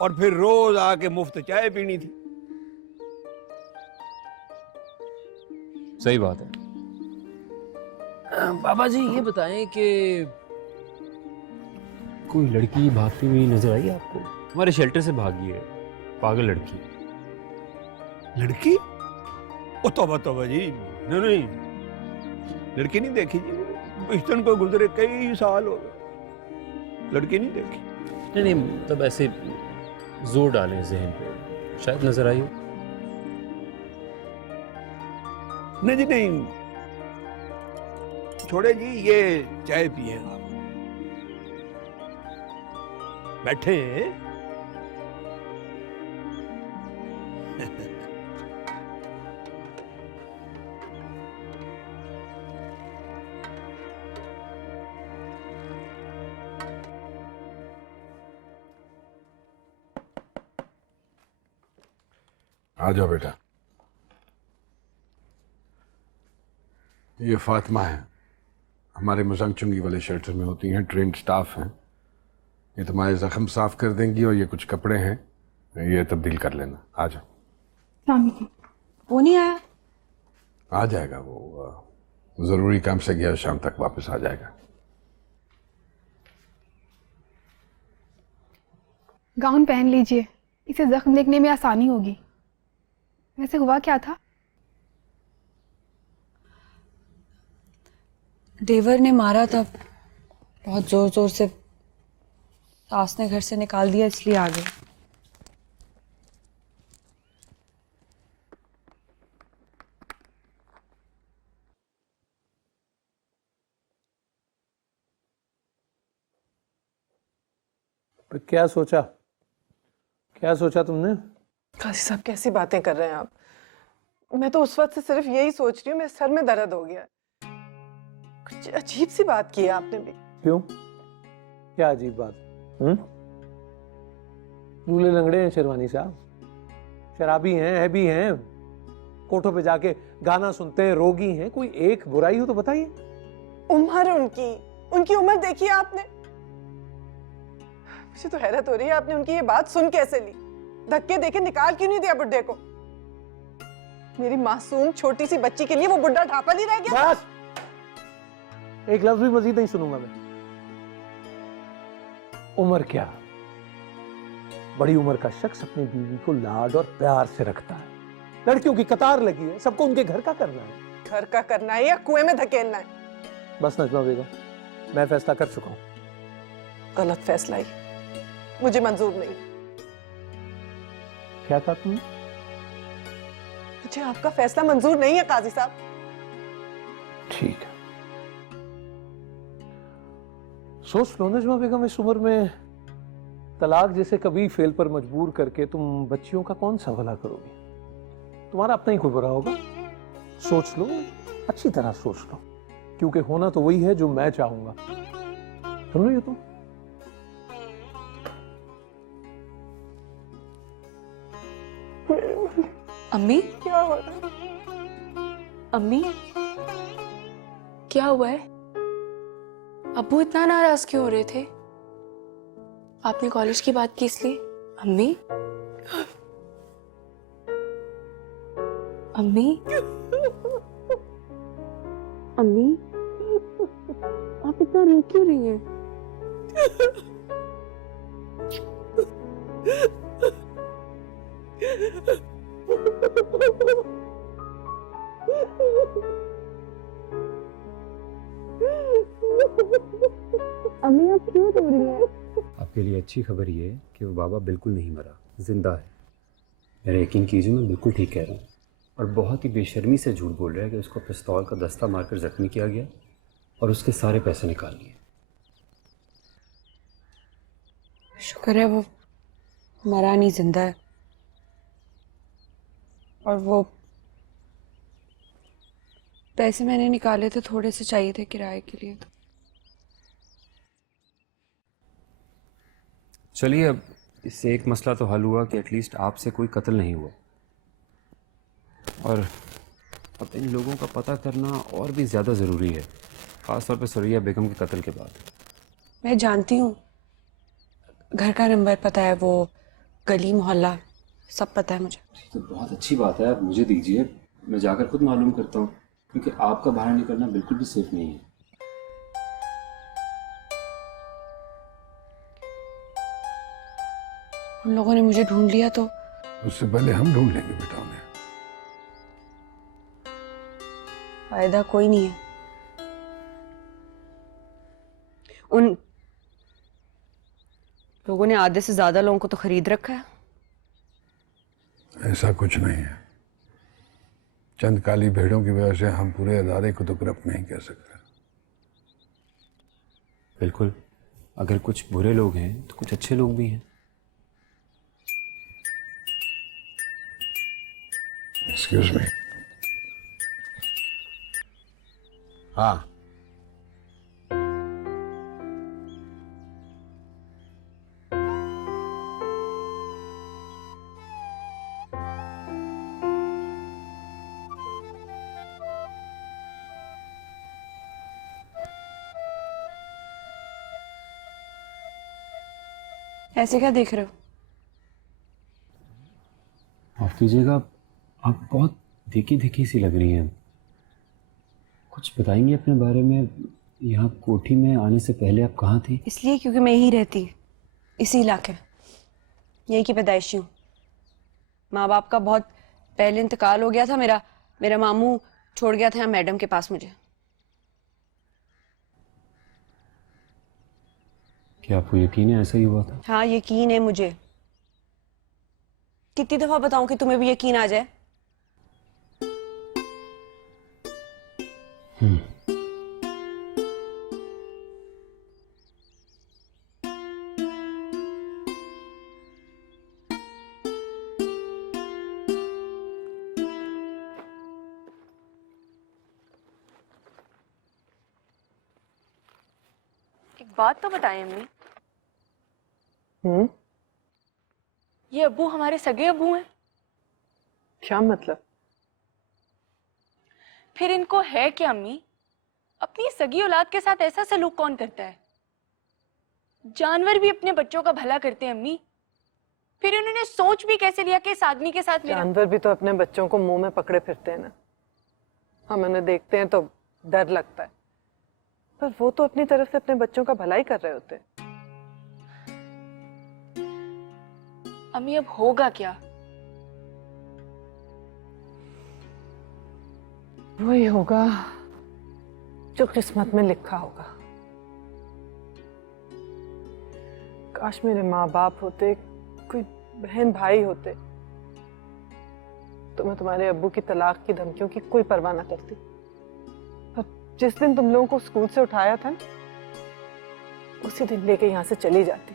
और फिर रोज आके मुफ्त चाय पीनी थी। सही बात है। बाबा जी ये बताएं कि कोई लड़की भागती हुई नजर आई आपको? हमारे शेल्टर से भागी है, पागल लड़की। लड़की? ओ तौबा तौबा जी, नहीं नहीं, लड़की नहीं देखी जी। इस को गुजरे कई साल हो गए, लड़की नहीं देखी। नहीं नहीं, मतलब ऐसे जोर डालें जहन पे, शायद नजर आई हो। नहीं जी नहीं, छोड़े जी, ये चाय पिए आप, बैठे हैं। आ जाओ बेटा। ये फातिमा है, हमारे मुजंगचुंगी वाले शेल्टर में होती हैं, ट्रेंड स्टाफ हैं। ये तुम्हारे जख्म साफ कर देंगी और ये कुछ कपड़े हैं, ये तब्दील कर लेना। आ जाओ। वो नहीं आया? आ जाएगा वो, जरूरी काम से गया, शाम तक वापस आ जाएगा। गाउन पहन लीजिए, इसे जख्म देखने में आसानी होगी। वैसे हुआ क्या था? देवर ने मारा था, बहुत जोर जोर से। सास ने घर से निकाल दिया, इसलिए आ गए। क्या सोचा, क्या सोचा तुमने? काजी साहब कैसी बातें कर रहे हैं आप? मैं तो उस वक्त से सिर्फ यही सोच रही हूँ, मेरे सर में दर्द हो गया। कुछ अजीब सी बात की है आपने भी। क्यों, क्या अजीब बात? लूले लंगड़े हैं शेरवानी साहब, शराबी हैं, हैबी हैं, कोठों पे जाके गाना सुनते हैं, रोगी हैं। कोई एक बुराई हो तो बताइए। उम्र उनकी उम्र देखी है आपने? मुझे तो हैरत हो रही है, आपने उनकी ये बात सुन कैसे ली? धक्के देके निकाल क्यों नहीं दिया बुड्ढे को? मेरी मासूम छोटी सी बच्ची के लिए वो बुड्ढा ढापा नहीं रह गया? बस, एक लफ्ज भी मजीद नहीं सुनूंगा मैं। उम्र क्या, बड़ी उम्र का शख्स अपनी बीवी को लाड और प्यार से रखता है। लड़कियों की कतार लगी है, सबको उनके घर का करना है। घर का करना है या कुएं में धकेलना है? बस नजमा बेगम, मैं फैसला कर चुका हूं। गलत फैसला ही, मुझे मंजूर नहीं। क्या कहा तुमने? मुझे आपका फैसला मंजूर नहीं है काजी साहब। ठीक है, सोच लो नजमा बेगम, इस उम्र में तलाक जैसे कभी फेल पर मजबूर करके तुम बच्चियों का कौन सा भला करोगे? तुम्हारा अपना ही कोई बुरा होगा। सोच लो, अच्छी तरह सोच लो, क्योंकि होना तो वही है जो मैं चाहूंगा। सुन लो ये तुम। अम्मी, क्या हो रहा है? अम्मी, क्या हुआ है? अब्बू इतना नाराज क्यों हो रहे थे? आपने कॉलेज की बात की इसलिए? अम्मी, अम्मी, अम्मी, आप इतना रो क्यों रही हैं? अम्मी, आप क्यों रो रही हैं? आपके लिए अच्छी खबर ये है कि वो बाबा बिल्कुल नहीं मरा, जिंदा है। मेरा यकीन कीजिए, मैं बिल्कुल ठीक कह रहा हूँ। और बहुत ही बेशर्मी से झूठ बोल रहा है कि उसको पिस्तौल का दस्ता मारकर जख्मी किया गया और उसके सारे पैसे निकाल लिए। शुक्र है वो मरा नहीं, जिंदा है। और वो पैसे मैंने निकाले थे, थोड़े से चाहिए थे किराए के लिए। तो चलिए, अब इससे एक मसला तो हल हुआ कि एटलीस्ट आपसे कोई कत्ल नहीं हुआ। और अब इन लोगों का पता करना और भी ज़्यादा ज़रूरी है, ख़ासतौर पर सुरैया बेगम के कत्ल के बाद। मैं जानती हूँ, घर का नंबर पता है, वो गली मोहल्ला सब पता है मुझे। तो बहुत अच्छी बात है, आप मुझे दीजिए, मैं जाकर खुद मालूम करता हूँ, क्योंकि आपका बाहर निकलना बिल्कुल भी सेफ नहीं है। उन लोगों ने मुझे ढूंढ लिया तो उससे पहले हम ढूंढ लेंगे बेटा उन्हें। फायदा कोई नहीं है। उन लोगों ने आधे से ज्यादा लोगों को तो खरीद रखा है। ऐसा कुछ नहीं है, चंद काली भेड़ों की वजह से हम पूरे अदारे को तो ग्रफ्त नहीं कह सकते। बिल्कुल, अगर कुछ बुरे लोग हैं तो कुछ अच्छे लोग भी हैं। Excuse me. हाँ, ऐसे क्या देख रहे हो? माफ कीजिएगा, आप बहुत देखी देखी सी लग रही हैं। कुछ बताएंगे अपने बारे में? यहाँ कोठी में आने से पहले आप कहाँ थी? इसलिए क्योंकि मैं यही रहती, इसी इलाके, यही की पैदाइशी हूँ। माँ बाप का बहुत पहले इंतकाल हो गया था। मेरा मामू छोड़ गया था यहाँ मैडम के पास मुझे। क्या आपको यकीन है ऐसा ही हुआ था? हाँ, यकीन है मुझे। कितनी दफा बताऊं कि तुम्हें भी यकीन आ जाए? एक बात तो बताएं अम्मी, ये अब्बू हमारे सगे अब्बू हैं? क्या मतलब? फिर इनको है क्या अम्मी? अपनी सगी औलाद के साथ ऐसा सलूक कौन करता है? जानवर भी अपने बच्चों का भला करते हैं अम्मी। फिर उन्होंने सोच भी कैसे लिया कि इस आदमी के साथ मेरा... जानवर भी तो अपने बच्चों को मुंह में पकड़े फिरते हैं ना। हम उन्हें देखते हैं तो डर लगता है, पर वो तो अपनी तरफ से अपने बच्चों का भला ही कर रहे होते हैं। अम्मी अब होगा क्या? वही होगा जो किस्मत में लिखा होगा। काश मेरे माँ बाप होते, कोई बहन भाई होते, तो मैं तुम्हारे अब्बू की तलाक की धमकियों की कोई परवाह ना करती। पर जिस दिन तुम लोगों को स्कूल से उठाया था ना, उसी दिन लेके यहाँ से चली जाती।